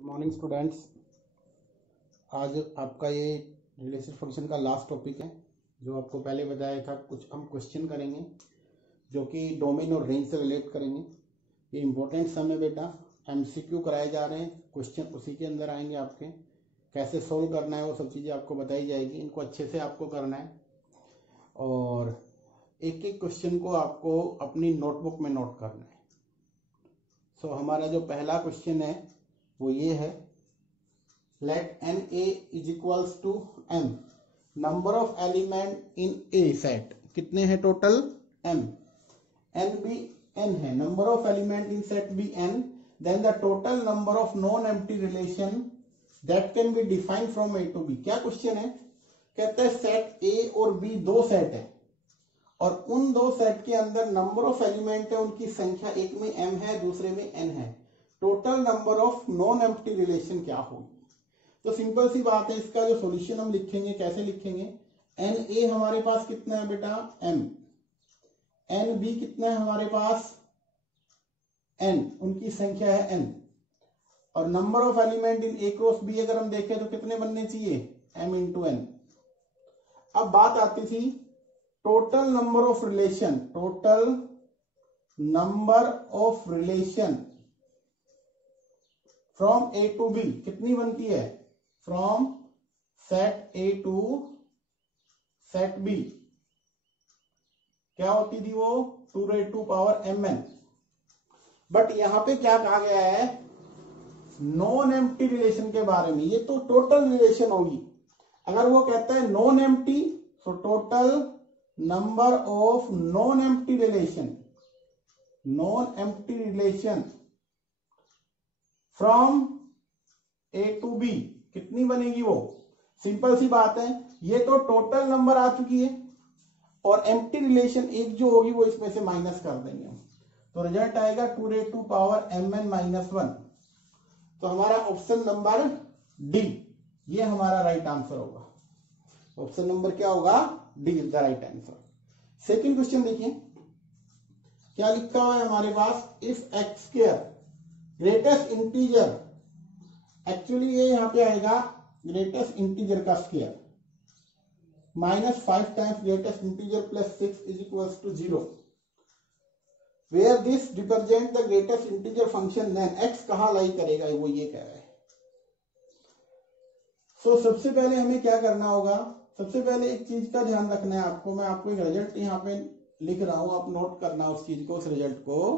Morning students. आज आपका ये रिलेशन फंक्शन का लास्ट टॉपिक है। जो आपको पहले बताया था, कुछ हम क्वेश्चन करेंगे जो कि डोमेन और रेंज से रिलेट करेंगे। ये इंपॉर्टेंट सम है बेटा, एमसीक्यू कराए जा रहे हैं, क्वेश्चन उसी के अंदर आएंगे। आपके कैसे सोल्व करना है वो सब चीज़ें आपको बताई जाएगी। इनको अच्छे से आपको करना है और एक एक क्वेश्चन को आपको अपनी नोटबुक में नोट करना है। सो हमारा जो पहला क्वेश्चन है वो ये है, let NA is equals to M, number of element in A set। कितने हैं टोटल? M। N भी N है, number of element in set भी N, then the total number of non-empty relation that can be defined from A to B। क्या question है? कहता है set A और B दो सेट है और उन दो सेट के अंदर नंबर ऑफ एलिमेंट है, उनकी संख्या एक में M है दूसरे में N है। Total number of non empty relation क्या होगी? तो सिंपल सी बात है, इसका जो सॉल्यूशन हम लिखेंगे कैसे लिखेंगे? एन ए हमारे पास कितना है बेटा? एम। एन बी कितना है हमारे पास? एन, उनकी संख्या है एन। और number of element in A cross B अगर हम देखें तो कितने बनने चाहिए? M into N. अब बात आती थी total number of relation. Total number of relation from A to B कितनी बनती है? From set A to set B क्या होती थी वो? 2^m। बट यहां पे क्या कहा गया है? नॉन एम्प्टी रिलेशन के बारे में। ये तो टोटल रिलेशन होगी। अगर वो कहता है non empty, so total number of non empty relation, non empty relation from A to B कितनी बनेगी वो? सिंपल सी बात है, ये तो टोटल नंबर आ चुकी है और एम्प्टी रिलेशन एक जो होगी वो इसमें से माइनस कर देंगे हम, तो रिजल्ट आएगा 2^mn-1। तो हमारा ऑप्शन नंबर डी ये हमारा राइट आंसर होगा। ऑप्शन नंबर क्या होगा? D is the right answer. Second question देखिए क्या लिखा हुआ है हमारे पास। If X square greatest integer, actually ये यहां पे आएगा ग्रेटेस्ट इंटीजर का square, -5 times greatest integer plus 6 is equals to 0, where this represent the greatest integer function, then X कहां लाई करेगा, वो ये कह रहा है। सो सबसे पहले हमें क्या करना होगा? सबसे पहले एक चीज का ध्यान रखना है आपको। मैं आपको एक रिजल्ट यहाँ पे लिख रहा हूं, आप नोट करना उस चीज को, उस रिजल्ट को।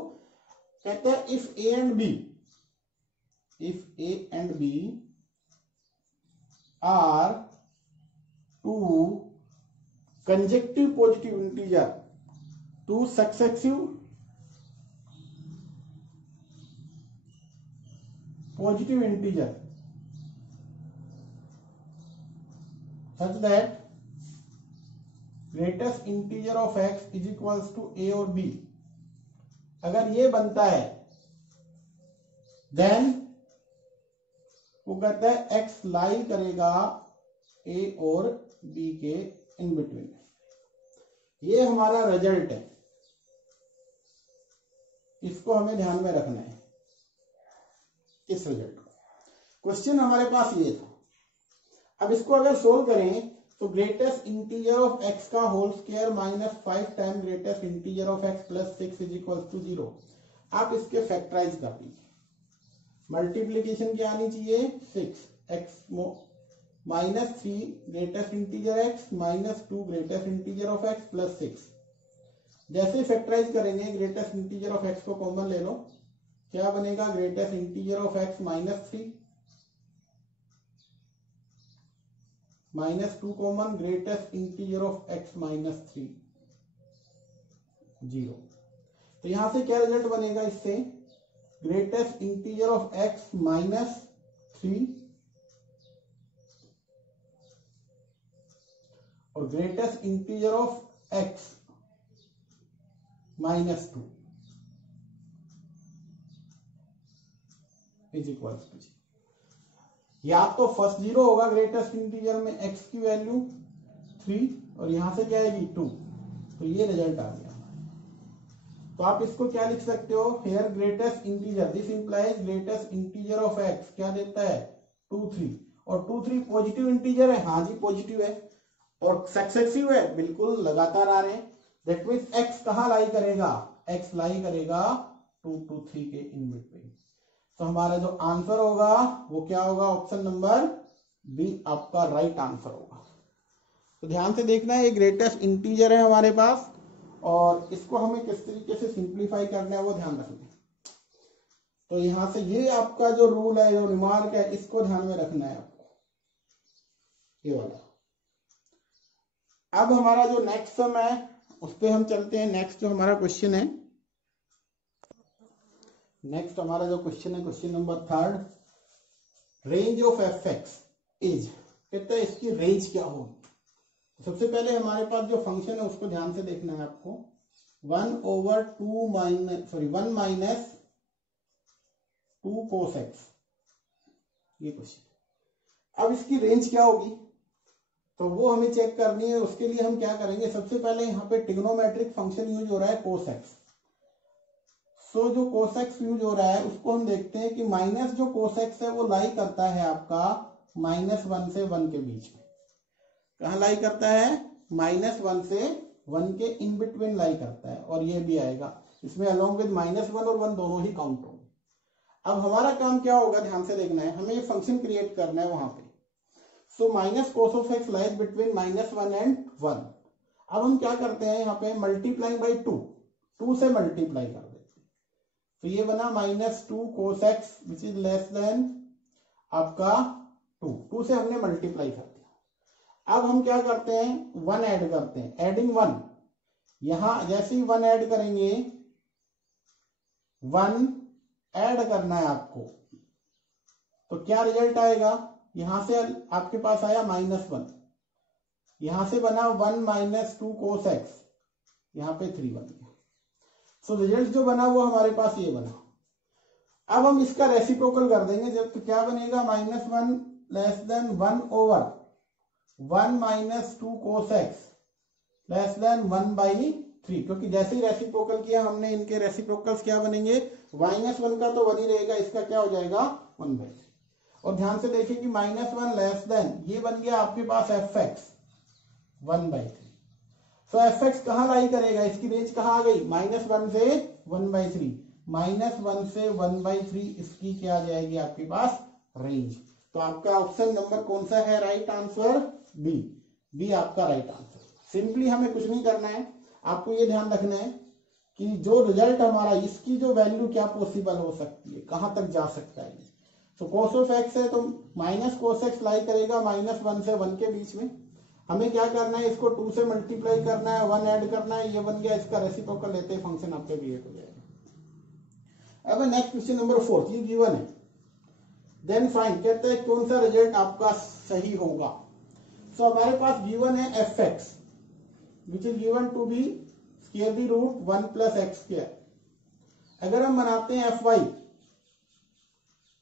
कहते हैं if A and B, if A and B are two consecutive positive integer, two successive positive integer such that greatest integer of x is equals to A और B, अगर ये बनता है then वो कहता है एक्स लाई करेगा ए और बी के इन बिटवीन। ये हमारा रिजल्ट है, इसको हमें ध्यान में रखना है, इस रिजल्ट को। क्वेश्चन हमारे पास ये था। अब इसको अगर सोल्व करें तो ग्रेटेस्ट इंटीजर ऑफ एक्स का whole square -5 time greatest integer of x plus 6 is equal to 0। आप इसके फैक्टराइज कर दीजिए। मल्टीप्लीकेशन क्या आनी चाहिए? 6x -3 greatest integer x -2 greatest integer of x plus 6। जैसे फैक्टराइज करेंगे ग्रेटेस्ट इंटीजर ऑफ x को कॉमन ले लो, क्या बनेगा? Greatest integer of x -3 -2 common, greatest integer of x -3 0। तो यहां से क्या रिजल्ट बनेगा? इससे ग्रेटेस्ट इंटीजर ऑफ x -3 और greatest integer of x -2 is equal to, या तो फर्स्ट 0 होगा ग्रेटेस्ट इंटीजर में x की वैल्यू 3 और यहां से क्या आएगी 2, तो ये रिजल्ट आ गया। तो तो आप इसको क्या लिख सकते हो, here greatest integer, this implies greatest integer of x क्या देता है 2 3, और 2 3 पॉजिटिव इंटीजर है, हाँ जी पॉजिटिव है, और सक्सेसिव है, बिल्कुल लगातार आ रहे हैं। दैट मीन्स एक्स कहाँ लाई करेगा, एक्स लाई करेगा 2 to 3 के इन बिटवीन। तो हमारा जो आंसर होगा वो क्या होगा, ऑप्शन नंबर बी आपका राइट आंसर होगा। तो ध्यान से देखना है, ये ग्रेटेस्ट इंटीजर है हमारे पास, और इसको हमें किस तरीके से सिंप्लीफाई करना है वो ध्यान रखना है। तो यहां से ये आपका जो रूल है, जो रिमार्क है, इसको ध्यान में रखना है आपको, ये वाला। अब हमारा जो नेक्स्ट सम है उस पर हम चलते हैं। नेक्स्ट जो हमारा क्वेश्चन है, नेक्स्ट हमारा जो क्वेश्चन है, question number 3, range of F x is, कहता है इसकी रेंज क्या होगी। सबसे पहले हमारे पास जो फंक्शन है उसको ध्यान से देखना है आपको, 1/2 माइनस 2 cos x, ये क्वेश्चन। अब इसकी रेंज क्या होगी तो वो हमें चेक करनी है। उसके लिए हम क्या करेंगे, सबसे पहले यहाँ पे ट्रिग्नोमेट्रिक फंक्शन यूज हो रहा है cos x। सो जो cos x यूज हो रहा है उसको हम देखते हैं कि माइनस जो cos x है वो लाई करता है आपका -1 से 1 के बीच में। कहाँ लाई करता है, -1 से 1 के इन बिटवीन लाई करता है, और ये भी आएगा इसमें अलोंग विद -1 और 1 दोनों ही काउंट होंगे। अब हमारा काम क्या होगा, ध्यान से देखना है, हमें ये फंक्शन क्रिएट करना है वहां पे। So minus cos of x lies between -1 and 1। अब हम क्या करते हैं, यहाँ पे मल्टीप्लाई बाई 2 से मल्टीप्लाई कर देते हैं। तो ये बना -2 cos x which is less then आपका 2 से हमने मल्टीप्लाई कर दिया। अब हम क्या करते हैं, 1 ऐड करते हैं, एडिंग 1। यहां जैसे ही 1 ऐड करेंगे, 1 ऐड करना है आपको, तो क्या रिजल्ट आएगा, यहां से आपके पास आया -1, यहां से बना 1 - 2 cos x, यहां पे 3 बन गया। सो रिजल्ट जो बना वो हमारे पास ये बना। अब हम इसका रेसिप्रोकल कर देंगे, जब तो क्या बनेगा, -1 less than 1/1 - 2 cos x less then 1/3, क्योंकि जैसे ही रेसिप्रोकल किया हमने, इनके रेसिप्रोकल्स क्या बनेंगे, -1 का तो 1 ही रहेगा, इसका क्या हो जाएगा 1/3। और ध्यान से देखिए कि -1 लेस देन, ये बन गया आपके पास fx 1/3। सो fx कहाँ लाई करेगा, इसकी रेंज कहाँ आ गई, -1 से 1/3, -1 से 1/3 इसकी क्या आ जाएगी आपके पास रेंज। तो आपका ऑप्शन नंबर कौन सा है, राइट आंसर बी आपका राइट आंसर। सिंपली हमें कुछ नहीं करना है, आपको ये ध्यान रखना है कि जो रिजल्ट हमारा, इसकी जो वैल्यू क्या पॉसिबल हो सकती है, कहां तक जा सकता है। तो cos ऑफ x है तो माइनस cos x लाई करेगा -1 से 1 के बीच में। हमें क्या करना है, इसको 2 से मल्टीप्लाई करना है, 1 ऐड करना है, ये बन गया, इसका रेसिप्रोकल लेते हैं, फंक्शन आपके क्रिएट हो जाएगा। अब नेक्स्ट क्वेश्चन नंबर 4, ये गिवन है, देन फाइंड, कहते हैं कौन सा रिजल्ट आपका सही होगा। सो हमारे पास गिवन है fx which is given to be square the root 1 + x²। अगर हम बनाते हैं fy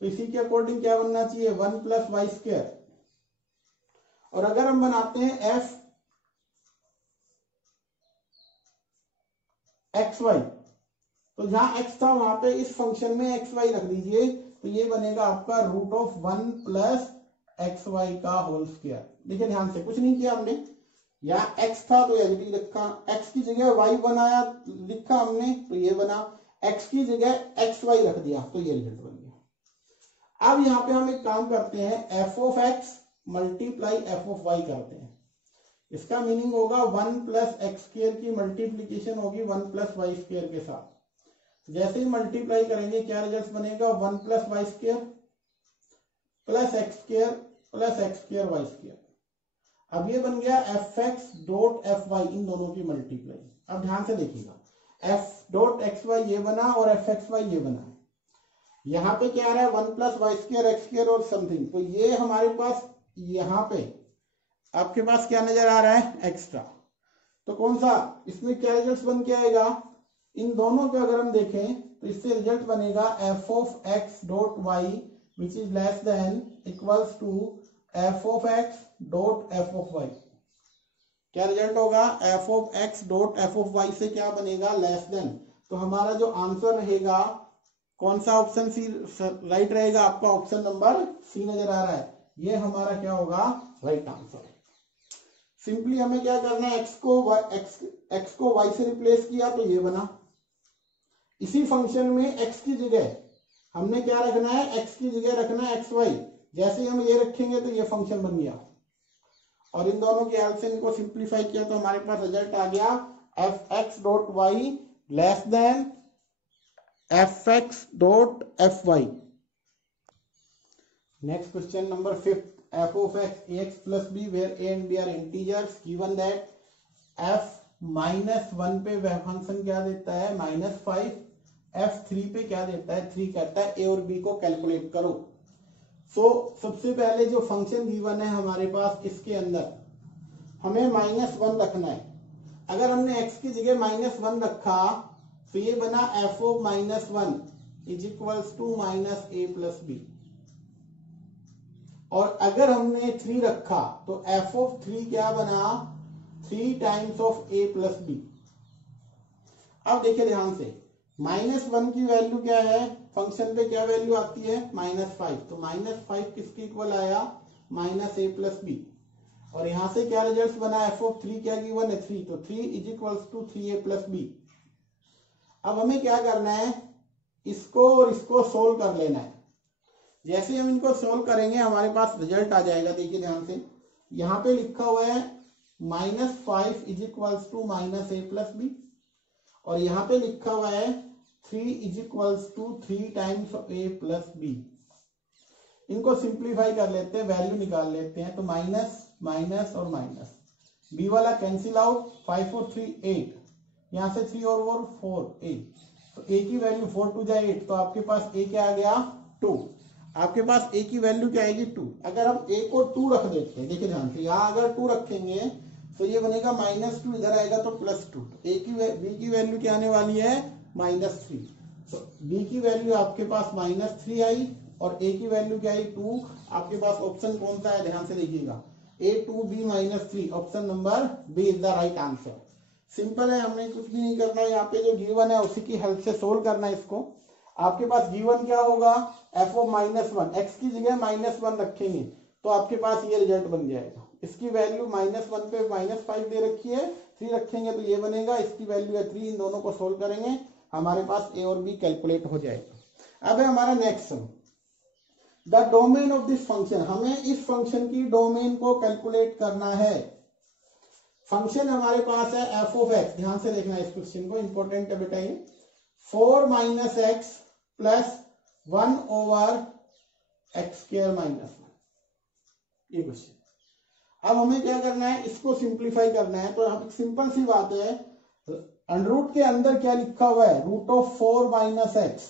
तो इसी के अकॉर्डिंग क्या बनना चाहिए, 1 + y²। और अगर हम बनाते हैं fxy तो जहां x था वहां पे इस फंक्शन में xy रख दीजिए, तो ये बनेगा आपका √1 + xy का होल स्क्वायर। देखिए ध्यान से, कुछ नहीं किया हमने, यहाँ x था तो एज इट इज रखा, x की जगह y बनाया लिखा हमने, तो ये बना, x की जगह xy रख दिया, तो ये रिजल्ट बन गया। अब यहाँ पे हम एक काम करते हैं, f(x) मल्टीप्लाई f(y) करते हैं। इसका मीनिंग होगा 1 + x² की मल्टीप्लीकेशन होगी 1 + y² के साथ। जैसे ही मल्टीप्लाई करेंगे क्या रिजल्ट बनेगा, 1 + y² + x² + x² y²। अब ये बन गया fx.fy, इन दोनों की मल्टीप्लाई। अब ध्यान से देखिएगा, f.xy ये बना और fxy ये बना, यहाँ पे क्या आ रहा है 1 + y² x² और समथिंग, तो ये हमारे पास यहाँ पे आपके पास क्या नजर आ रहा है, एक्स्ट्रा। तो कौन सा, इसमें क्या रिजल्ट बन के आएगा, इन दोनों का अगर हम देखें तो इससे रिजल्ट बनेगा f(x.y) which is less than equals to f(x.f(y)। क्या रिजल्ट होगा, f(x.f(y) से क्या बनेगा, लेस देन। तो हमारा जो आंसर रहेगा कौन सा ऑप्शन सी राइट रहेगा? आपका ऑप्शन नंबर सी नजर आ रहा है, ये हमारा क्या होगा? Right answer. सिंपली हमें क्या करना है, एक्स को वाई से रिप्लेस किया तो ये बना। इसी फंक्शन में एक्स की जगह हमने क्या रखना है? एक्स की जगह रखना है एक्स वाई। जैसे ही हम ये रखेंगे तो ये फंक्शन बन गया, और इन दोनों की हेल्प से इनको सिंप्लीफाई किया तो हमारे पास रिजल्ट आ गया f x dot y less than f x dot f y. Next question number 5, f of x ax plus b where a and b are integers given that f -1 पे वह function क्या देता है? -5। f3 पे क्या देता है? 3 कहता है a और b को कैलकुलेट करो। सबसे पहले जो फंक्शन गिवन है हमारे पास, इसके अंदर हमें -1 रखना है। अगर हमने x की जगह -1 रखा तो ये बना f of -1 is equals to -a plus b, और अगर हमने 3 रखा तो f of 3 क्या बना? 3 times of a plus b। अब देखिए ध्यान से, -1 की वैल्यू क्या है? फंक्शन पे क्या वैल्यू आती है? -5। तो -5 किसके इक्वल आया? -a plus b। और यहां से क्या रिजल्ट बना? f of 3 क्या गिवन है? 3। तो 3 is equals to 3a plus b। अब हमें क्या करना है? इसको और इसको सोल्व कर लेना है। जैसे हम इनको सोल्व करेंगे हमारे पास रिजल्ट आ जाएगा। देखिए ध्यान से, यहाँ पे लिखा हुआ है -5 is equals to -a plus b, और यहाँ पे लिखा हुआ है 3 is equals to 3 times a plus b। इनको सिंप्लीफाई कर लेते हैं, वैल्यू निकाल लेते हैं। तो माइनस माइनस और माइनस, b वाला कैंसिल आउट, 5 और 3 8, यहाँ से 3 और 4 8, तो a की वैल्यू 4 टू जाए 8, तो आपके पास a क्या आ गया? 2। आपके पास a की वैल्यू क्या आएगी? 2। अगर हम a को 2 रख देते हैं, देखिए ध्यान से, यहाँ अगर 2 रखेंगे तो ये बनेगा -2, इधर आएगा तो +2। a की b की वैल्यू क्या आने वाली है? -3। तो b की वैल्यू आपके पास -3 आई और a की वैल्यू क्या आई? 2। आपके पास ऑप्शन कौन सा है? ध्यान से देखिएगा, a 2b -3, option number B is the right answer. Simple है, हमें कुछ भी नहीं करना है, यहाँ पे जो गिवन है उसी की हेल्प से सोल्व करना है इसको। आपके पास गिवन क्या होगा? f of -1, x की जगह -1 रखेंगे तो आपके पास ये रिजल्ट बन जाएगा। इसकी वैल्यू -1 पे -5 दे रखी है, 3 रखेंगे तो ये बनेगा, इसकी वैल्यू है 3। इन दोनों को सोल्व करेंगे, हमारे पास a और b कैलकुलेट हो जाएगा। अब है हमारा next sum, the domain of this function. हमें इस फंक्शन की डोमेन को कैलकुलेट करना है। फंक्शन हमारे पास है f of x, ध्यान से देखना इस क्वेश्चन को, इंपॉर्टेंट है बेटा ये। 4 - x plus 1 over x square -1, ये क्वेश्चन। अब हमें क्या करना है? इसको सिंप्लीफाई करना है। तो अब सिंपल सी बात है, अंडररूट के अंदर क्या लिखा हुआ है? √4 - x।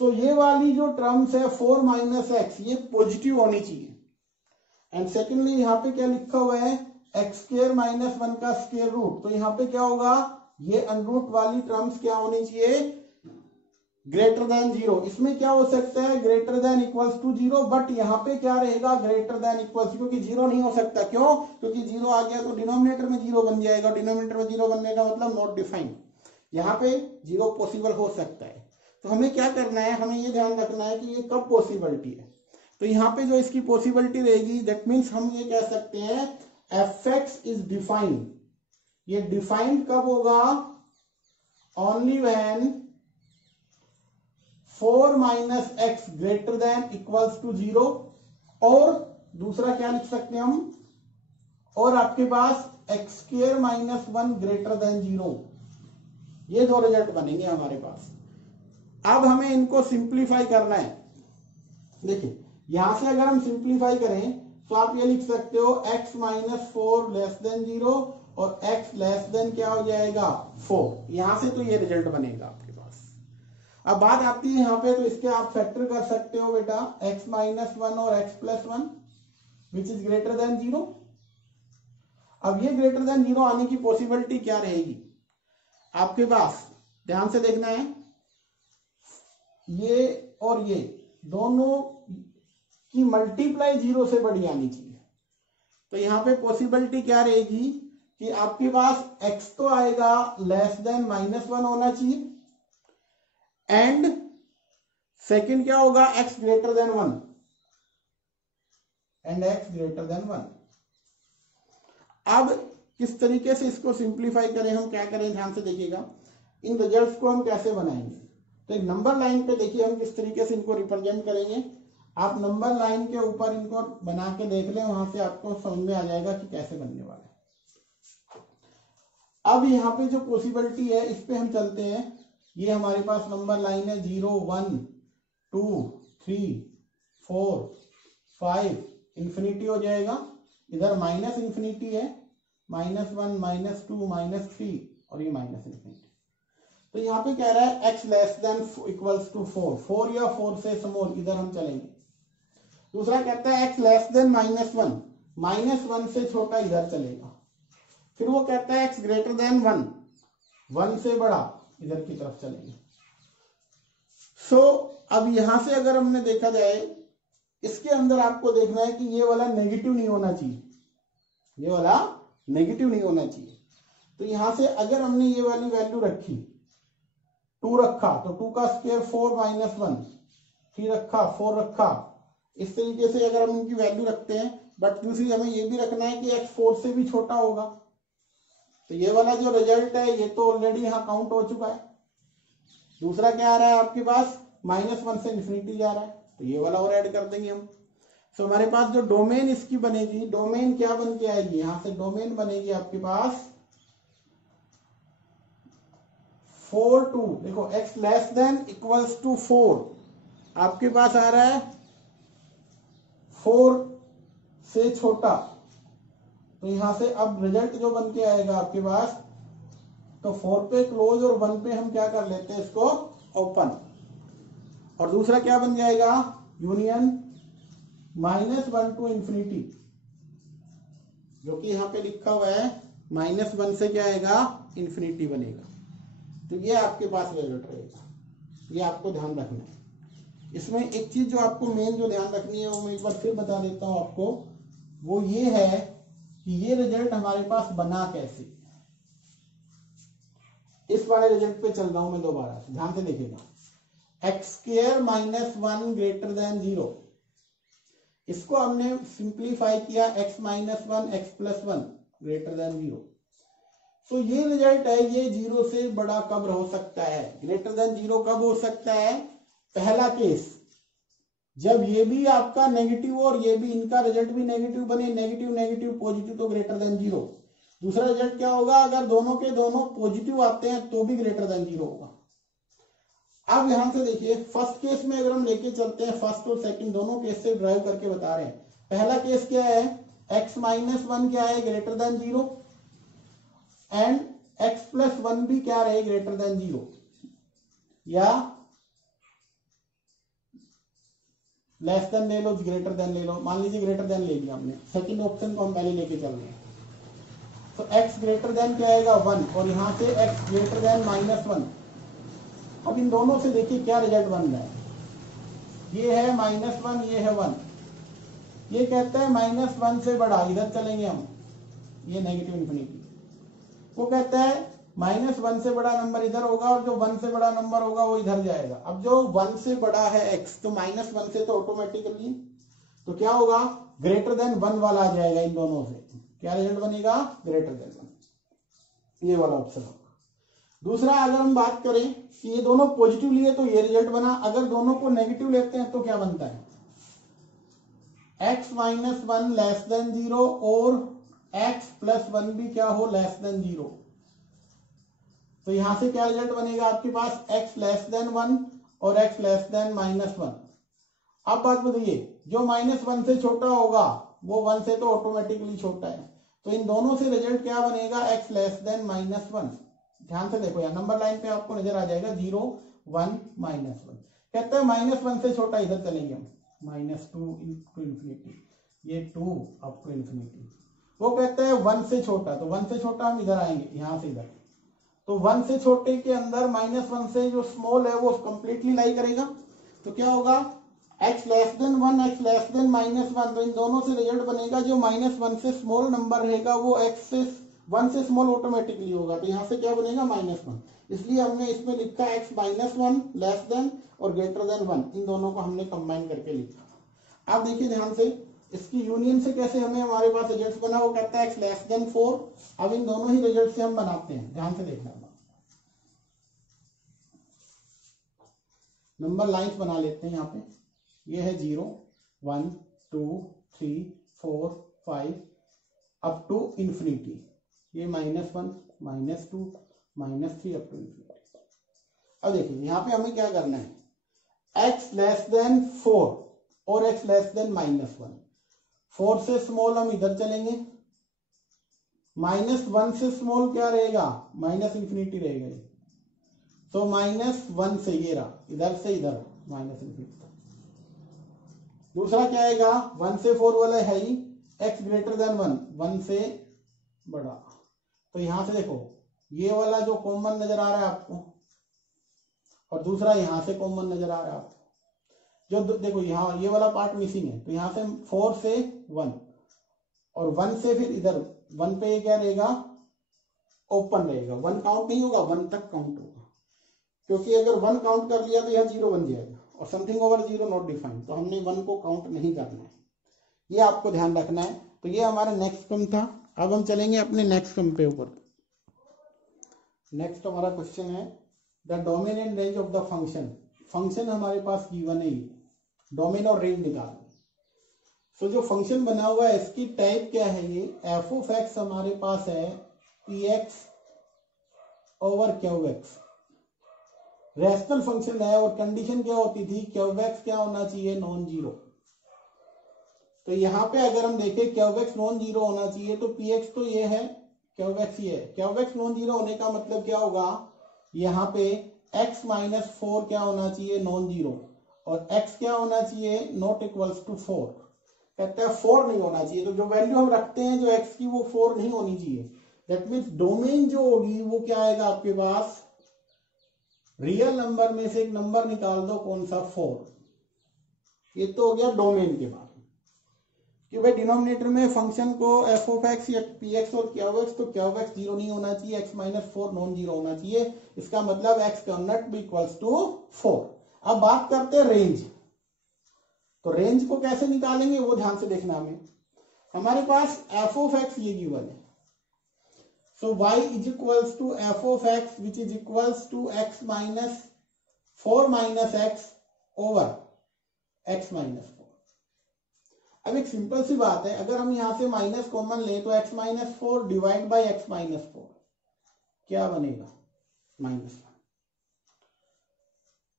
सो ये वाली जो टर्म्स है 4 - x, ये पॉजिटिव होनी चाहिए। एंड सेकेंडली यहाँ पे क्या लिखा हुआ है? x स्क्वायर -1 का स्क्वायर रूट। तो यहाँ पे क्या होगा? ये अंडररूट वाली टर्म्स क्या होनी चाहिए? Greater than 0। इसमें क्या हो सकता है? Greater than equals to 0, but यहाँ पे क्या रहेगा? ग्रेटर देन इक्वल्स, क्योंकि 0 नहीं हो सकता। क्यों? क्योंकि 0 आ गया तो डिनोमिनेटर में 0 बन जाएगा। डिनोमिनेटर में 0 बनने का मतलब नॉट डिफाइंड। यहाँ पे 0 पॉसिबल हो सकता है। तो हमें क्या करना है? हमें ये ध्यान रखना है कि ये कब पॉसिबिलिटी है। तो यहाँ पे जो इसकी पॉसिबिलिटी रहेगी, दैट मीन्स हम ये कह सकते हैं fx इज डिफाइंड। ये डिफाइंड कब होगा? Only when 4 - x greater than equals to 0, और दूसरा क्या लिख सकते हैं हम? और आपके पास x स्क्वायर -1 ग्रेटर देन 0। ये दो रिजल्ट बनेंगे हमारे पास। अब हमें इनको सिंप्लीफाई करना है। देखिए यहां से अगर हम सिंप्लीफाई करें तो आप ये लिख सकते हो x -4 लेस देन 0 और x लेस देन क्या हो जाएगा? 4। यहां से तो ये रिजल्ट बनेगा आपके पास। अब बात आती है यहाँ पे, तो इसके आप फैक्टर कर सकते हो बेटा, x -1 और x + 1 which is greater than 0। अब ये ग्रेटर देन 0 आने की पॉसिबिलिटी क्या रहेगी आपके पास? ध्यान से देखना है, ये और ये दोनों की मल्टीप्लाई 0 से बड़ी आनी चाहिए। तो यहाँ पे पॉसिबिलिटी क्या रहेगी? कि आपके पास x तो आएगा लेस देन -1 होना चाहिए, एंड सेकंड क्या होगा, x greater then 1, and x greater then 1। अब किस तरीके से इसको सिंप्लीफाई करें, हम क्या करें, ध्यान से देखिएगा। इन रिजल्ट्स को हम कैसे बनाएंगे, तो एक नंबर लाइन पे देखिए हम किस तरीके से इनको रिप्रेजेंट करेंगे। आप नंबर लाइन के ऊपर इनको बना के देख लें, वहां से आपको समझ में आ जाएगा कि कैसे बनने वाला है। अब यहाँ पे जो पॉसिबिलिटी है इस पे हम चलते हैं। ये हमारे पास नंबर लाइन है 0 1 2 3 4 5, इंफिनिटी हो जाएगा। इधर माइनस इंफिनिटी है, -1 -2 -3 और ये माइनस इंफिनिटी। तो यहाँ पे कह रहा है x less than equals to 4, 4 या 4 से स्मॉल, इधर हम चलेंगे। दूसरा कहता है x लेस देन -1, -1 से छोटा, इधर चलेगा। फिर वो कहता है x ग्रेटर देन 1, 1 से बड़ा, इधर की तरफ चलेंगे। सो अब यहां से अगर हमने देखा जाए, इसके अंदर आपको देखना है कि ये वाला नेगेटिव नहीं होना चाहिए, ये वाला नेगेटिव नहीं होना चाहिए। तो यहां से अगर हमने ये वाली वैल्यू रखी, 2 रखा तो 2 का स्क्वायर 4 -1, 3 रखा 4 रखा, इस तरीके से अगर हम इनकी वैल्यू रखते हैं। बट दूसरी हमें ये भी रखना है कि x 4 से भी छोटा होगा। तो ये वाला जो रिजल्ट है ये तो ऑलरेडी यहाँ काउंट हो चुका है। दूसरा क्या आ रहा है आपके पास, -1 से इंफिनिटी जा रहा है, तो ये वाला और ऐड कर देंगे हम। तो हमारे पास जो डोमेन इसकी बनेगी, डोमेन क्या बन के आएगी, यहां से डोमेन बनेगी आपके पास 4 2, देखो x less than equals to 4, आपके पास आ रहा है 4 से छोटा। तो यहां से अब रिजल्ट जो बन के आएगा आपके पास, तो 4 पे क्लोज और 1 पे हम क्या कर लेते हैं, इसको ओपन। और दूसरा क्या बन जाएगा, यूनियन -1 टू इंफिनिटी, जो कि यहां पे लिखा हुआ है -1 से क्या आएगा, इंफिनिटी बनेगा। तो ये आपके पास रिजल्ट रहेगा, ये आपको ध्यान रखना है। इसमें एक चीज जो आपको मेन जो ध्यान रखनी है वो मैं एक बार फिर बता देता हूं आपको, वो ये है कि ये रिजल्ट हमारे पास बना कैसे। इस वाले रिजल्ट पे चल रहा हूं मैं दोबारा से, ध्यान से देखिएगा। x² -1 ग्रेटर देन 0, इसको हमने सिंप्लीफाई किया, x -1 x + 1 ग्रेटर देन 0। तो ये रिजल्ट है, ये 0 से बड़ा कब हो सकता है, ग्रेटर देन 0 कब हो सकता है, पहला केस जब ये भी आपका नेगेटिव हो और ये भी, इनका रिजल्ट भी नेगेटिव बने, नेगेटिव नेगेटिव पॉजिटिव, तो ग्रेटर देन 0। दूसरा रिजल्ट क्या होगा, अगर दोनों के दोनों पॉजिटिव आते हैं तो भी ग्रेटर देन 0 होगा। अब यहां से देखिए, फर्स्ट केस में अगर हम लेके चलते हैं, फर्स्ट और सेकंड दोनों केस से ड्राइव करके बता रहे हैं। पहला केस क्या है, x -1 क्या है, ग्रेटर देन 0, एंड x + 1 भी क्या रहे, ग्रेटर देन 0, या लेस देन ले लो, ग्रेटर देन ले लो। मान लीजिए ग्रेटर देन ले लिया हमने, सेकंड ऑप्शन को हम पहले लेके चल रहे हैं। तो x ग्रेटर देन क्या आएगा, 1, और यहां से x ग्रेटर देन -1। अब इन दोनों से देखिए क्या रिजल्ट बन रहा है, ये है -1, ये है 1। ये कहता है -1 से बड़ा, इधर चलेंगे हम, ये नेगेटिव इंफिनिटी। वो कहता है -1 से बड़ा नंबर इधर होगा और जो 1 से बड़ा नंबर होगा वो इधर जाएगा। अब जो 1 से बड़ा है x, तो -1 से तो ऑटोमेटिकली तो क्या होगा, ग्रेटर देन 1 वाला आ जाएगा। इन दोनों से क्या रिजल्ट बनेगा, ग्रेटर देन 1, ये वाला ऑप्शन होगा। दूसरा, अगर हम बात करें कि ये दोनों पॉजिटिव लिए तो ये रिजल्ट बना, अगर दोनों को नेगेटिव लेते हैं तो क्या बनता है, x -1 लेस देन 0 और x + 1 भी क्या हो, लेस देन 0। तो यहां से क्या रिजल्ट बनेगा आपके पास, x लेस देन 1 और x लेस देन -1। अब बात बताइए, जो -1 से छोटा होगा वो 1 से तो ऑटोमेटिकली छोटा है, तो इन दोनों से रिजल्ट क्या बनेगा, x लेस देन -1। ध्यान से देखो, यार नंबर लाइन पे आपको नजर आ जाएगा 0 1 -1। कहता है -1 से छोटा, इधर चलेंगे हम, -2 टू इंफिनिटी, ये 2 अप टू इंफिनिटी। वो कहता है 1 से छोटा, तो 1 से छोटा हम इधर आएंगे, यहां से इधर। तो 1 से छोटे के अंदर -1 से जो स्मॉल है वो कंप्लीटली लाई करेगा। तो क्या होगा, x less then 1 x less then -1। तो इन दोनों से रिजल्ट बनेगा, जो -1 से स्मॉल नंबर रहेगा वो x से 1 से स्मॉल ऑटोमेटिकली होगा, तो यहाँ से क्या बनेगा -1, इसलिए हमने इसमें लिखा x -1 लेस देन और ग्रेटर देन 1, इन दोनों को हमने कंबाइन करके लिखा। आप देखिए ध्यान से, इसकी यूनियन से कैसे हमें हमारे पास रिजल्ट बना, वो कहता है x लेस देन 4। अब इन दोनों ही रिजल्ट से हम बनाते हैं, ध्यान से देखना, नंबर लाइन्स बना लेते हैं। यहाँ पे ये है 0 1 2 3 4 5 अप टू इंफिनिटी, ये -1 -2 -3 अप टू इंफिनिटी। अब देखिए यहाँ पे हमें क्या करना है, x लेस देन 4 और x लेस देन -1। 4 से स्मॉल हम इधर चलेंगे, -1 से स्मॉल क्या रहेगा, -इंफिनिटी रहेगा, तो -1 से ये रहा, इधर से इधर -इंफिनिटी। दूसरा क्या आएगा, 1 से 4 वाला है ही, x ग्रेटर देन 1, 1 से बड़ा, तो यहां से देखो ये वाला जो कॉमन नजर आ रहा है आपको, और दूसरा यहां से कॉमन नजर आ रहा है आपको, जो देखो यहाँ ये वाला पार्ट मिसिंग है, तो यहां से 4 से 1 और 1 से फिर इधर 1 पे ये क्या रहेगा, ओपन रहेगा, 1 काउंट नहीं होगा, 1 तक काउंट होगा, क्योंकि अगर 1 काउंट कर लिया तो यह 0 बन जाएगा, और समथिंग ओवर 0 नॉट डिफाइंड, तो हमने 1 को काउंट नहीं करना है, ये आपको ध्यान रखना है। तो ये हमारा नेक्स्ट टर्म था। अब हम चलेंगे अपने नेक्स्ट टर्म पे ऊपर। नेक्स्ट हमारा क्वेश्चन है the domain and range of the function. Function हमारे पास गिवन है, डोमेन और रेंज निकालना। सो जो फंक्शन बना हुआ है इसकी टाइप क्या है, ये एफ ऑफ एक्स हमारे पास है P x over Q x, rational function है, और कंडीशन क्या होती थी, क्यू एक्स क्या होना चाहिए, नॉन जीरो। तो यहाँ पे अगर हम देखें क्यू एक्स नॉन जीरो होना चाहिए, तो पी एक्स तो ये है, क्यू एक्स ये है। क्यू एक्स नॉन जीरो होने का मतलब क्या होगा, यहाँ पे x -4 क्या होना चाहिए, नॉन जीरो, और x क्या होना चाहिए, नॉट इक्वल्स टू 4। कहता है 4 नहीं होना चाहिए, तो जो वैल्यू हम रखते हैं जो x की, वो 4 नहीं होनी चाहिए। दैट मीन्स डोमेन जो होगी वो क्या आएगा आपके पास, रियल नंबर में से एक नंबर निकाल दो, कौन सा, 4। ये तो हो गया डोमेन के बारे में कि भाई डिनोमिनेटर में फंक्शन को एफ ऑफ एक्स या पी एक्स और क्यू एक्स, तो क्यू एक्स जीरो नहीं होना चाहिए, x -4 नॉन जीरो होना चाहिए, इसका मतलब x can not be equals to 4। अब बात करते हैं रेंज। तो रेंज को कैसे निकालेंगे वो ध्यान से देखना हमें। हमारे पास एफ ऑफ एक्स ये गिवन है, so y is equals to f of x which is equals to x -4 minus x over x -4। अब एक सिंपल सी बात है, अगर हम यहां से माइनस कॉमन ले तो x -4 डिवाइड बाई x -4 क्या बनेगा, -1।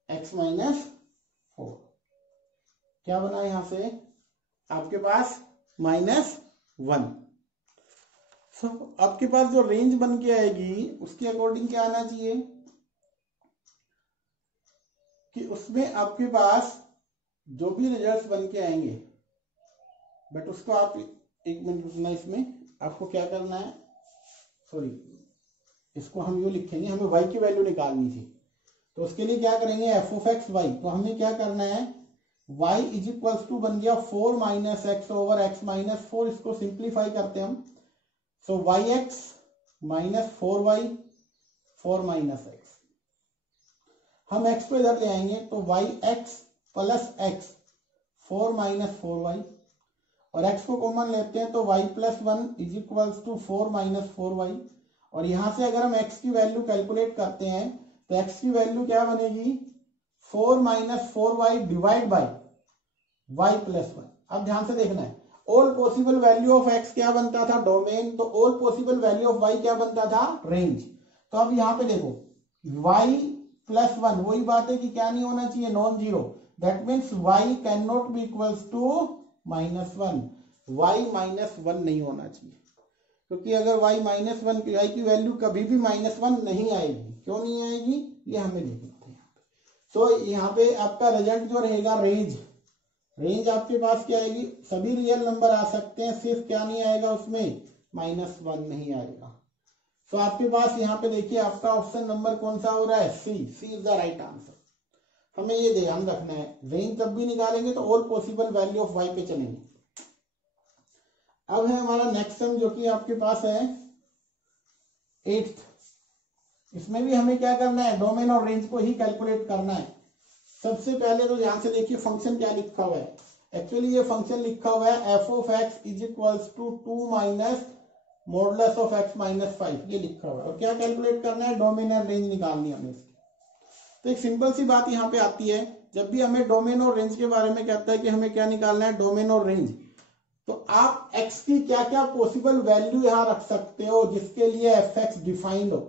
x -4 क्या बना यहां से आपके पास, -1। So, आपके पास जो रेंज बन के आएगी उसके अकॉर्डिंग क्या आना चाहिए कि उसमें आपके पास जो भी रिजल्ट्स बन के आएंगे, बट उसको आप एक मिनट रुकना, इसमें आपको क्या करना है, सॉरी इसको हम यूं लिखेंगे, हमें y की वैल्यू निकालनी थी, तो उसके लिए क्या करेंगे, एफ ऑफ एक्स वाई, तो हमें क्या करना है, y इज इक्वल्स टू बन गया 4 - x ओवर x -4, इसको सिंप्लीफाई करते हैं हम। So yx -4y 4 - x, हम x को इधर ले आएंगे तो yx प्लस x 4 - 4y, और x को कॉमन लेते हैं तो y + 1 is equals to 4 - 4y, और यहां से अगर हम x की वैल्यू कैलकुलेट करते हैं तो x की वैल्यू क्या बनेगी, 4 - 4y डिवाइड बाई y + 1। अब ध्यान से देखना है, all possible value of x क्या बनता था, डोमेन, तो all possible value of y क्या बनता था, रेंज। तो अब यहाँ पे देखो y + 1 वही बात है कि क्या नहीं होना चाहिए, non zero, that means y can not be equals to -1, y -1 नहीं होना चाहिए, क्योंकि अगर y -1 y की वैल्यू कभी भी -1 नहीं आएगी, क्यों नहीं आएगी ये हमें देखना है। तो यहाँ पे आपका रिजल्ट जो रहेगा रेंज, रेंज आपके पास क्या आएगी, सभी रियल नंबर आ सकते हैं, सिर्फ क्या नहीं आएगा उसमें, -1 नहीं आएगा। तो आपके पास यहाँ पे देखिए आपका ऑप्शन नंबर कौन सा हो रहा है, सी इज द राइट आंसर। हमें ये ध्यान रखना है, रेंज जब भी निकालेंगे तो all possible value of y पे चलेंगे। अब है हमारा नेक्स्ट सम जो कि आपके पास है 8th, इसमें भी हमें क्या करना है, डोमेन और रेंज को ही कैलकुलेट करना है। सबसे पहले तो ध्यान से देखिए फंक्शन क्या लिखा हुआ है। एक्चुअली ये फंक्शन लिखा हुआ है f of x is equals to 2 minus modulus of x minus 5, ये लिखा हुआ है। और क्या कैलकुलेट करना है, डोमेन और रेंज निकालनी है हमें इसकी। तो एक सिंपल सी बात यहाँ पे आती है, जब भी हमें डोमेन और रेंज के बारे में कहता है कि हमें क्या निकालना है, डोमेन और रेंज, तो आप x की क्या क्या पॉसिबल वैल्यू यहाँ रख सकते हो जिसके लिए एफ एक्स डिफाइंड हो।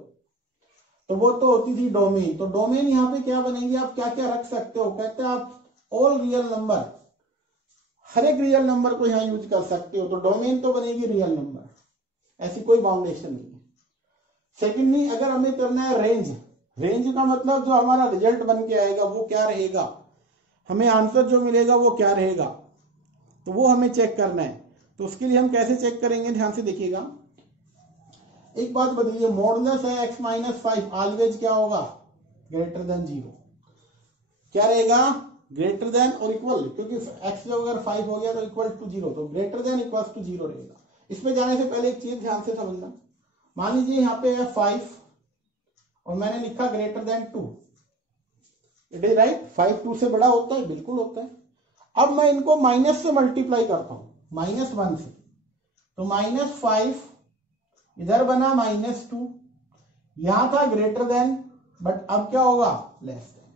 तो वो तो होती थी डोमेन। तो डोमेन यहाँ पे क्या बनेंगे, आप क्या क्या रख सकते हो, कहते हैं आप ऑल रियल नंबर, हर एक रियल नंबर को यहाँ यूज कर सकते हो। तो डोमेन तो बनेगी रियल नंबर, ऐसी कोई बाउंडेशन नहीं है। सेकेंडली अगर हमें करना है रेंज, रेंज का मतलब जो हमारा रिजल्ट बन के आएगा वो क्या रहेगा, हमें आंसर जो मिलेगा वो क्या रहेगा, तो वो हमें चेक करना है। तो उसके लिए हम कैसे चेक करेंगे, ध्यान से देखिएगा। एक बात बताइए, मॉडुलस है एक्स माइनस 5, ऑलवेज क्या होगा, ग्रेटर देन 0। क्या रहेगा, ग्रेटर देन और इक्वल, क्योंकि एक्स जो अगर 5 हो गया तो इक्वल टू 0, तो ग्रेटर देन इक्वल टू 0 रहेगा। इसमें जाने से पहले एक चीज ध्यान से समझना, मान लीजिए यहाँ पे है 5 और मैंने लिखा greater than 2, it is right. 5 2 से बड़ा होता है, बिल्कुल होता है। अब मैं इनको माइनस से मल्टीप्लाई करता हूं, -1 से, तो -5 इधर बना -2, यहां था ग्रेटर देन, बट अब क्या होगा, लेस देन।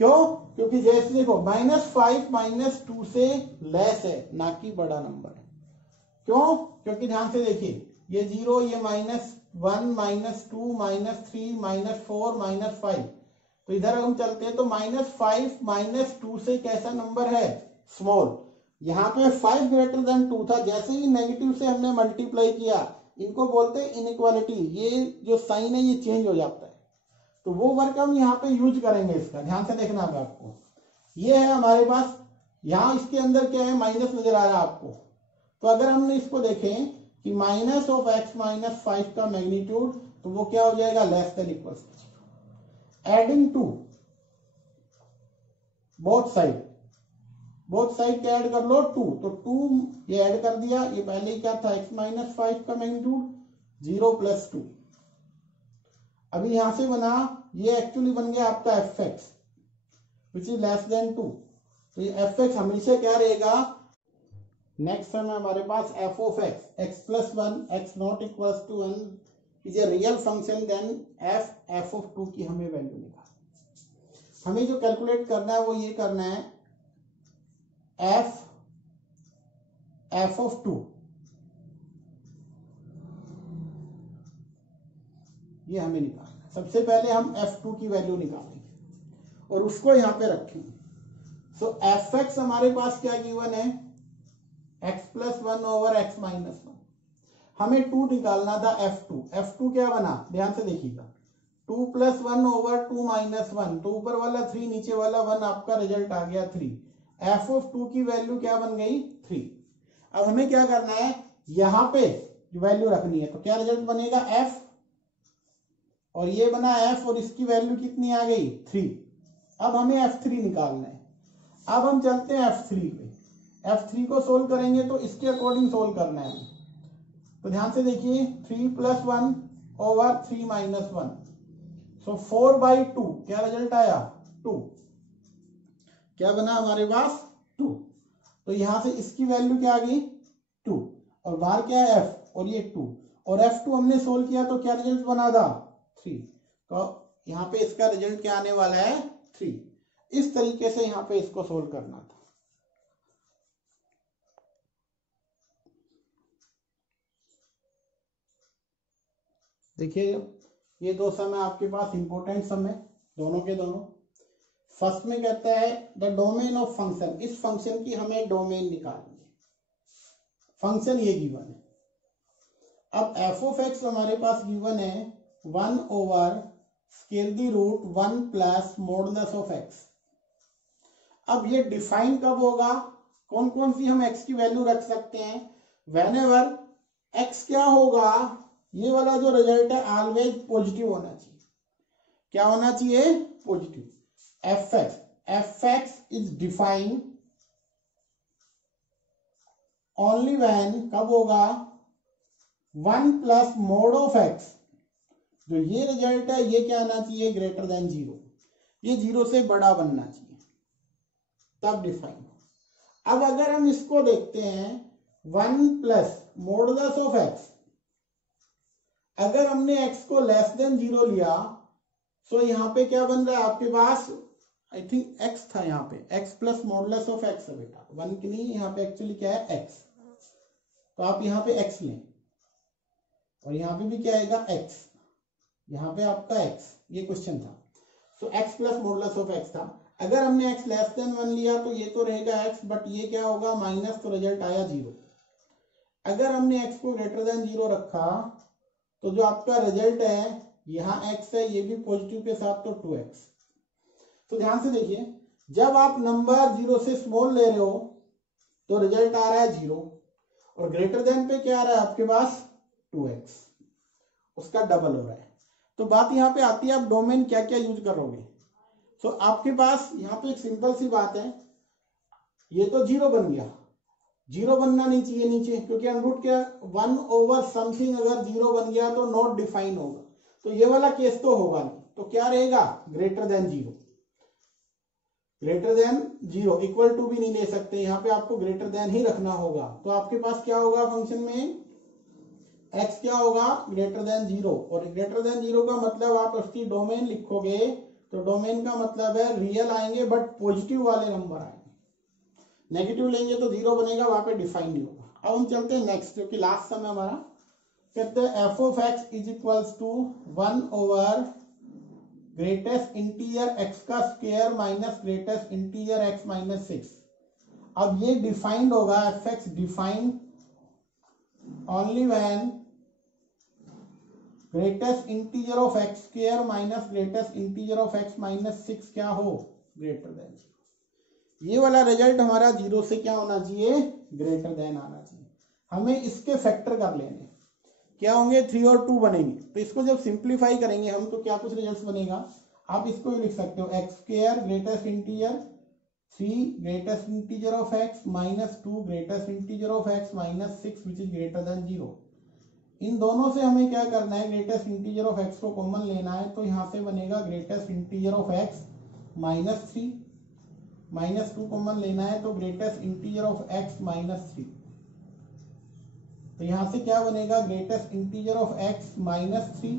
क्यों, क्योंकि जैसे देखो -5 -2 से लेस है, ना कि बड़ा नंबर है। क्यों, क्योंकि ध्यान से देखिए ये 0, ये -1 -2 -3 -4 -5, तो इधर हम चलते हैं तो -5 -2 से कैसा नंबर है, स्मॉल। यहाँ पे 5 ग्रेटर देन 2 था, जैसे ही नेगेटिव से हमने मल्टीप्लाई किया, इनको बोलते हैं इनइक्वालिटी, ये जो साइन है ये चेंज हो जाता है। तो वो वर्क हम यहाँ पे यूज करेंगे, इसका ध्यान से देखना है आपको। ये है हमारे पास, यहाँ इसके अंदर क्या है, माइनस नजर आ रहा है आपको। तो अगर हमने इसको देखें कि माइनस ऑफ एक्स माइनस 5 का मैग्नीट्यूड, तो वो क्या हो जाएगा, लेस देन इक्वल टू 0। एडिंग टू बोथ साइड, बोथ साइड क्या ऐड कर लो, 2, तो 2 ये ऐड कर दिया, ये पहले ही क्या था, एक्स माइनस 5 का मैग्नीट्यूड 0 + 2। अभी यहां से बना, ये एक्चुअली बन गया आपका F x which is less then 2। तो ये एफ एक्स हमेशा क्या रहेगा, नेक्स्ट समय हमारे पास F of X, x + 1 x not equals to 1 is a real function, then F of 2 की हमें वैल्यू निकालनी। हमें जो कैलकुलेट करना है वो ये करना है, एफ ऑफ 2, ये हमें निकालना है। सबसे पहले हम f2 की वैल्यू निकालेंगे और उसको यहां पे रखेंगे। सो एफ एक्स हमारे पास क्या गिवन है, x + 1 / x - 1। हमें 2 निकालना था, f2। f2 क्या बना, ध्यान से देखिएगा, 2 + 1 / 2 - 1, तो ऊपर वाला 3 नीचे वाला 1, आपका रिजल्ट आ गया 3। एफ ऑफ 2 की वैल्यू क्या बन गई, 3। अब हमें क्या करना है, यहां पे वैल्यू रखनी है, तो क्या रिजल्ट बनेगा, f, और ये बना f, और इसकी वैल्यू कितनी आ गई, 3। अब हमें f3 निकालना है। अब हम चलते हैं f3 पे, f3 को सोल्व करेंगे तो इसके अकॉर्डिंग सोल्व करना है। तो ध्यान से देखिए, 3 + 1 / 3 - 1, सो 4/2, क्या रिजल्ट आया, 2। क्या बना हमारे पास, 2। तो यहां से इसकी वैल्यू क्या आ गई, 2, और बाहर क्या है, f, और ये 2, और f2 हमने सोल्व किया तो क्या रिजल्ट बना था, 3। तो यहाँ पे इसका रिजल्ट क्या आने वाला है, 3। इस तरीके से यहाँ पे इसको सोल्व करना था। देखिए ये 2 सम है आपके पास, इंपॉर्टेंट सम है दोनों के दोनों। फर्स्ट में कहता है द डोमेन ऑफ फंक्शन, इस फंक्शन की हमें डोमेन निकालनी है। फंक्शन ये गिवन है। अब एफ ऑफ एक्स हमारे पास गिवन है 1/√1 + मॉडुलस ऑफ एक्स। अब ये डिफाइन कब होगा, कौन कौन सी हम x की वैल्यू रख सकते हैं, व्हेनेवर x क्या होगा, ये वाला जो रिजल्ट है ऑलवेज पॉजिटिव होना चाहिए। क्या होना चाहिए, positive. F x is defined only when, कब होगा, 1 प्लस मोड ऑफ एक्स, जो ये रिजल्ट है ये क्या आना चाहिए, ग्रेटर देन 0, ये 0 से बड़ा बनना चाहिए, तब डिफाइन हो। अब अगर हम इसको देखते हैं 1 प्लस मॉडुलस ऑफ एक्स, अगर हमने x को लेस देन 0 लिया तो यहाँ पे क्या बन रहा है आपके पास, आई थिंक x था, यहाँ पे x plus modulus of x है बेटा, 1 की नहीं, यहाँ पे एक्चुअली क्या है x, तो आप यहाँ पे x लें और यहाँ पे भी क्या आएगा x, यहाँ पे आपका x, ये क्वेश्चन था, तो x plus modulus of x था। अगर हमने x लेस देन 1 लिया तो ये तो रहेगा x, बट ये क्या होगा माइनस, तो रिजल्ट आया 0। अगर हमने x को ग्रेटर देन 0 रखा तो जो आपका रिजल्ट है यहाँ x है, ये भी पॉजिटिव के साथ, तो 2x। तो ध्यान से देखिए, जब आप नंबर 0 से स्मॉल ले रहे हो तो रिजल्ट आ रहा है 0, और ग्रेटर देन पे क्या आ रहा है आपके पास 2x, उसका डबल हो रहा है। तो बात यहाँ पे आती है, आप डोमेन क्या क्या यूज करोगे। तो आपके पास यहाँ पे एक सिंपल सी बात है, ये तो 0 बन गया, 0 बनना नहीं चाहिए नीचे, क्योंकि अनरूट क्या 1 ओवर समथिंग अगर 0 बन गया तो नॉट डिफाइन होगा, तो ये वाला केस तो होगा नहीं, तो क्या रहेगा greater than 0, greater than 0, equal to भी नहीं ले सकते, यहाँ पे आपको ग्रेटर देन ही रखना होगा। तो आपके पास क्या होगा फंक्शन में, x क्या होगा ग्रेटर देन 0, और ग्रेटर देन 0 का मतलब आप उसकी डोमेन लिखोगे तो डोमेन का मतलब है रियल आएंगे बट पॉजिटिव वाले नंबर आएंगे, नेगेटिव लेंगे तो 0 बनेगा, वहां पे डिफाइन नहीं होगा। अब हम चलते हैं नेक्स्ट, जो कि लास्ट सम है हमारा, कहते हैं F of x is equals to 1 over greatest integer X का square minus greatest integer X minus 6। अब ये डिफाइंड होगा, F X defined only when greatest integer of X square minus greatest integer of x minus 6 क्या हो, greater than 0। ये वाला result हमारा 0 से क्या होना चाहिए, ग्रेटर देन आना चाहिए। हमें इसके फैक्टर कर लेने, क्या होंगे 3 और 2 बनेंगे, तो इसको जब सिंप्लीफाई करेंगे हम तो क्या कुछ रिजल्ट बनेगा, आप इसको भी लिख सकते हो x square greatest integer 3 greatest integer of x minus 2 greatest integer of x minus 6 which is greater than 0। इन दोनों से हमें क्या करना है, ग्रेटेस्ट इंटीजर ऑफ एक्स को कॉमन लेना है, तो यहाँ से बनेगा greatest integer of x minus 3, minus 2 common लेना है तो greatest integer of x minus 3, तो यहां से क्या बनेगा greatest integer of x minus 3,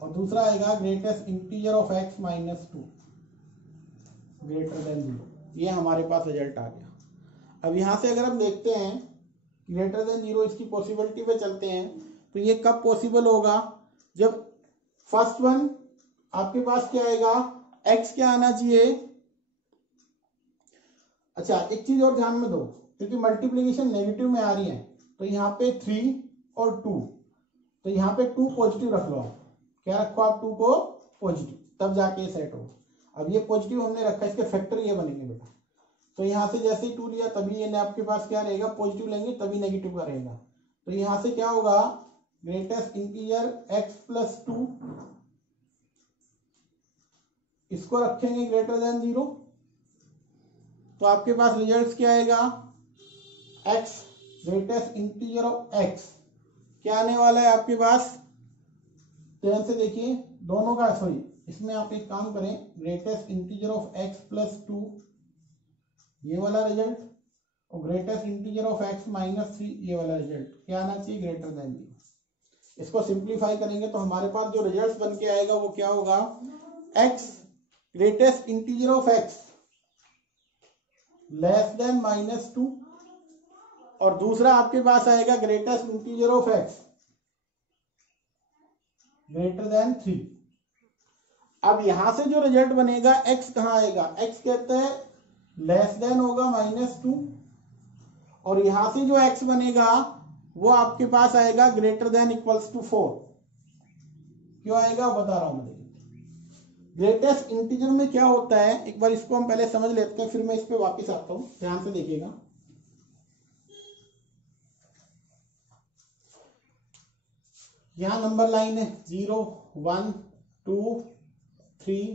और दूसरा आएगा greatest integer of x minus 2 greater than 0। ये हमारे पास रिजल्ट आ गया। अब यहां से अगर हम देखते हैं ग्रेटर देन 0, इसकी पॉसिबिलिटी पे चलते हैं, तो ये कब पॉसिबल होगा, जब फर्स्ट वन आपके पास क्या आएगा, x क्या आना चाहिए। अच्छा एक चीज और ध्यान में दो, क्योंकि मल्टीप्लीकेशन नेगेटिव में आ रही है, तो यहाँ पे 3 और 2, तो यहाँ पे 2 पॉजिटिव रख लो, आप क्या रखो, आप 2 को पॉजिटिव, तब जाके सेट हो। अब ये पॉजिटिव हमने रखा, इसके फैक्टर ये बनेंगे बेटा, तो यहाँ से जैसे ही 2 लिया तभी ये आपके पास क्या रहेगा, पॉजिटिव लेंगे तभी नेगेटिव का रहेगा, तो यहाँ से क्या होगा ग्रेटेस्ट इंटीजर x प्लस 2, इसको रखेंगे ग्रेटर देन 0, तो आपके पास रिजल्ट क्या आएगा, x greatest integer of x क्या आने वाला है आपके पास, ध्यान से देखिए दोनों का, सॉरी इसमें आप एक काम करें, greatest integer of x plus 2 ये वाला रिजल्ट, और greatest integer of x minus 3 ये वाला रिजल्ट क्या आना चाहिए, ग्रेटर देन 0। इसको सिंप्लीफाई करेंगे तो हमारे पास जो रिजल्ट बन के आएगा वो क्या होगा, x greatest integer of x less then minus 2, और दूसरा आपके पास आएगा greatest integer of x greater then 3। अब यहां से जो रिजल्ट बनेगा x कहां आएगा, x कहते हैं लेस देन होगा माइनस 2, और यहां से जो x बनेगा वो आपके पास आएगा ग्रेटर देन इक्वल्स टू 4। क्यों आएगा बता रहा हूं मैं, ग्रेटेस्ट इंटीजर में क्या होता है, एक बार इसको हम पहले समझ लेते हैं, फिर मैं इस पे वापस आता हूं, ध्यान से देखिएगा। यहां नंबर लाइन है 0 1 2 3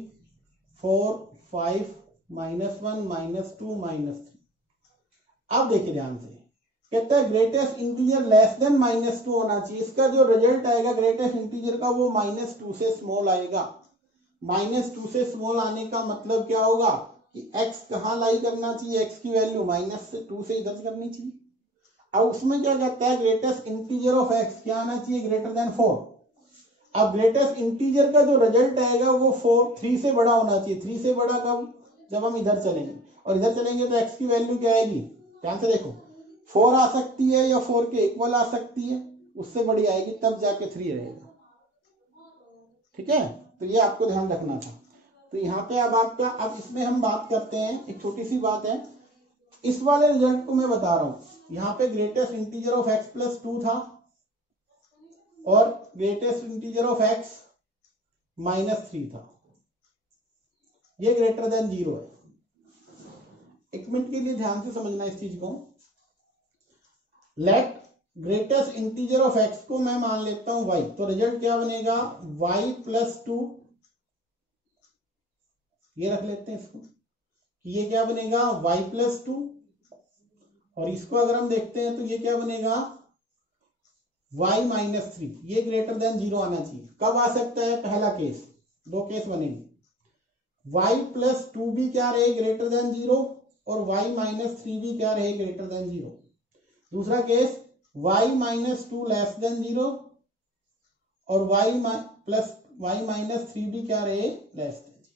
4 5 -1 -2 -3। अब देखिए ध्यान से, कहता है ग्रेटेस्ट इंटीजर लेस देन -2 होना चाहिए। इसका जो रिजल्ट आएगा ग्रेटेस्ट इंटीजर का वो -2 से स्मॉल आएगा। -2 से स्मॉल आने का मतलब क्या होगा कि x कहाँ लाई करना चाहिए, x की वैल्यू -2 से इधर करनी चाहिए। अब उसमें क्या कहता है ग्रेटेस्ट इंटीजर ऑफ x क्या आना चाहिए, ग्रेटर देन 4। अब ग्रेटेस्ट इंटीजर का जो रिजल्ट आएगा वो 3 से बड़ा होना चाहिए। 3 से बड़ा कब, जब हम इधर चलेंगे, और इधर चलेंगे तो x की वैल्यू क्या आएगी, ध्यान से देखो 4 आ सकती है या 4 के इक्वल आ सकती है, उससे बड़ी आएगी तब जाके 3 रहेगा। ठीक है, तो ये आपको ध्यान रखना था। तो यहाँ पे अब इसमें हम बात करते हैं, एक छोटी सी बात है, इस वाले रिजल्ट को मैं बता रहा हूं। यहाँ पे ग्रेटेस्ट इंटीजर ऑफ x + 2 था और ग्रेटेस्ट इंटीजर ऑफ x -3 था। ये ग्रेटर देन 0 है। एक मिनट के लिए ध्यान से समझना इस चीज को। Let greatest integer of x को मैं मान लेता हूं y, तो रिजल्ट क्या बनेगा y + 2, ये रख लेते हैं इसको, ये क्या बनेगा y + 2, और इसको अगर हम देखते हैं तो ये क्या बनेगा y -3, ये ग्रेटर देन 0 आना चाहिए। कब आ सकता है, पहला केस, दो केस बनेंगे, y + 2 भी क्या रहे ग्रेटर देन 0 और y -3 भी क्या रहे ग्रेटर देन 0। दूसरा केस y -2 लेस देन 0 और y -3 भी क्या रहे लेस देन 0।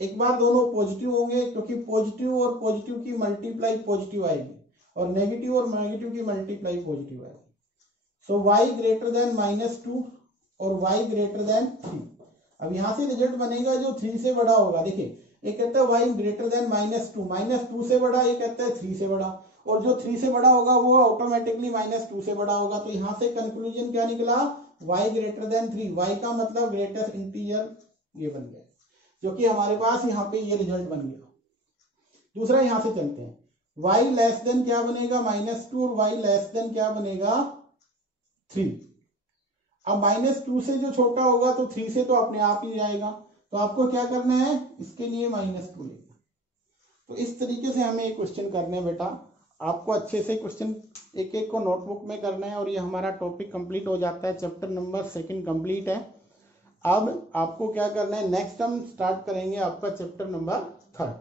एक बार दोनों पॉजिटिव होंगे क्योंकि पॉजिटिव और पॉजिटिव की मल्टीप्लाई पॉजिटिव आएगी और नेगेटिव और नेगेटिव की मल्टीप्लाई पॉजिटिव आएगी। सो y ग्रेटर देन -2 और y ग्रेटर देन 3। अब यहां से रिजल्ट बनेगा जो 3 से बड़ा होगा। देखिए एक कहता है y ग्रेटर देन -2 से बड़ा, ये कहता है 3 से बड़ा, और जो 3 से बड़ा होगा वो ऑटोमेटिकली -2 से बड़ा होगा। तो यहां से कंक्लूजन क्या निकला, y ग्रेटर देन 3, y का मतलब ग्रेटेस्ट इंटीजर ये बन गया, जो कि हमारे पास यहाँ पे ये रिजल्ट बन गया। दूसरा यहां से चलते हैं, y लेस देन क्या बनेगा -2 और y लेस देन क्या बनेगा 3। अब -2 से जो छोटा होगा तो 3 से तो अपने आप ही जाएगा, तो आपको क्या करना है, इसके लिए -2 लेना। तो इस तरीके से हमें एक क्वेश्चन करना है बेटा, आपको अच्छे से क्वेश्चन एक एक को नोटबुक में करना है, और ये हमारा टॉपिक कंप्लीट हो जाता है, चैप्टर नंबर 2 कंप्लीट है। अब आपको क्या करना है, नेक्स्ट हम स्टार्ट करेंगे आपका चैप्टर नंबर 3।